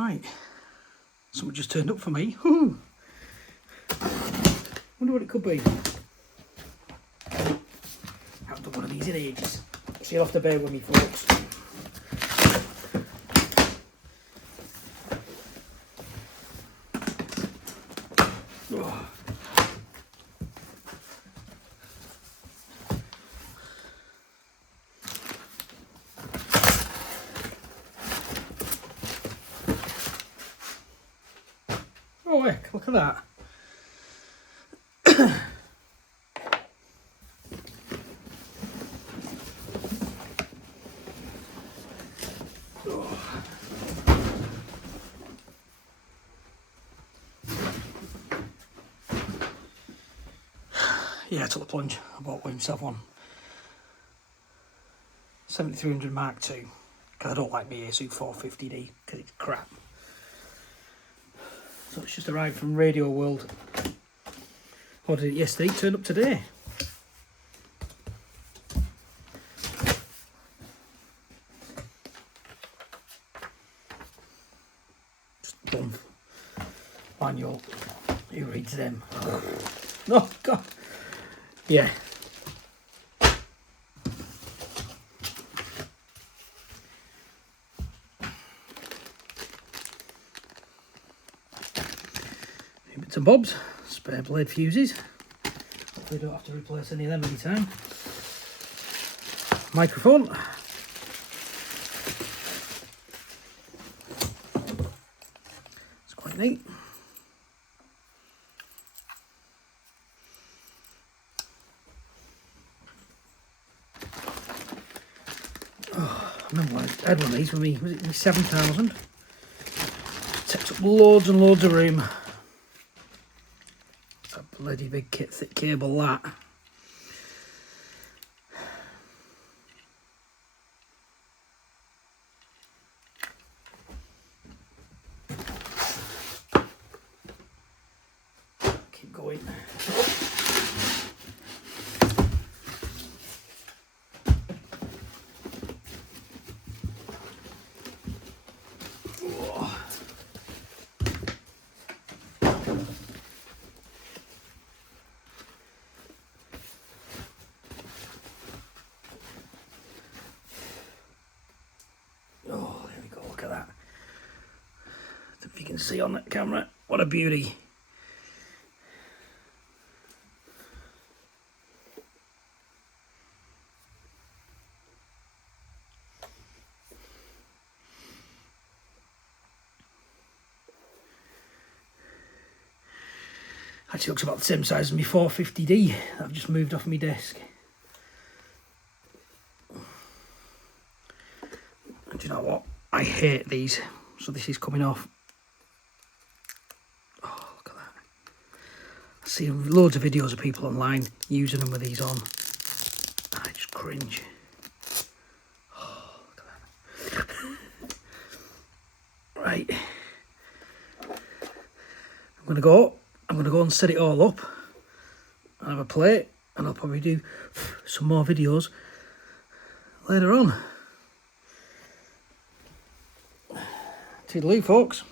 Right, someone just turned up for me. Woohoo! Wonder what it could be. I haven't done one of these in ages, so you'll have to bear with me, folks. Oh. Oh heck, look at that. Yeah, I took the plunge. I bought himself one 7300 Mark II because I don't like my Asu 450D because it's crap. So it's just arrived from Radio World. Ordered it yesterday, turned up today. Just done. Manual. Who reads them? Oh God. Yeah. Bits and bobs, spare blade fuses. Hopefully don't have to replace any of them anytime. Microphone. It's quite neat. Oh, I remember when I had one of these with me, was it 7000? Takes up loads and loads of room. A bloody big kit, thick cable that. Keep going. Oh, there we go, look at that. If you can see on that camera, what a beauty. Actually looks about the same size as my 450D that I've just moved off my desk. And do you know what? I hate these. So this is coming off. Oh, look at that. I see loads of videos of people online using them with these on. And I just cringe. Oh, look at that. Right. I'm going to go and set it all up. I have a plate, and I'll probably do some more videos later on. Toodaloo, folks.